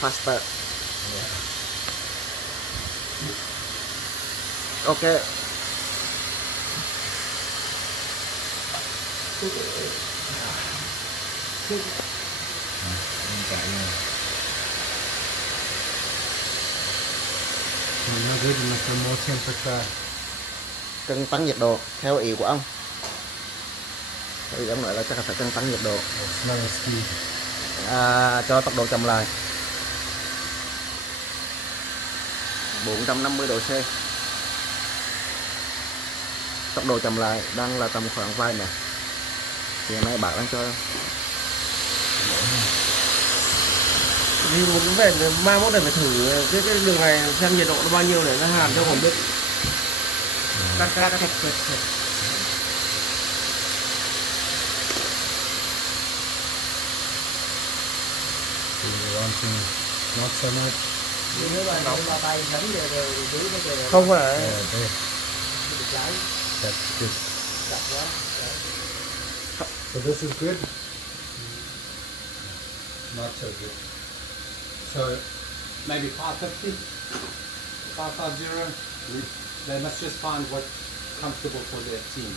Faster. Yeah. Okay. Chạy nha. Now good enough for more temperature. Cân tăng nhiệt độ theo ý của ông. Theo ý ông nói là chắc là phải cân tăng nhiệt độ. Slower speed. Cho tốc độ chậm lại 450 độ C. Tốc độ chậm lại đang là tầm khoảng vài nè. Hiện nay bạn đang cho Vì một cái vẻ mai mốt này phải thử cái đường này xem nhiệt độ nó bao nhiêu để nó hàn cho còn biết. Cắt. You want to not so much. Nếu mà nóng vào tay nấm rồi dưới nó kìa. Không phải. Yeah, there. That's good. Chặt quá. So this is good. Not so good. So maybe 550, 550. They must just find what's comfortable for their team.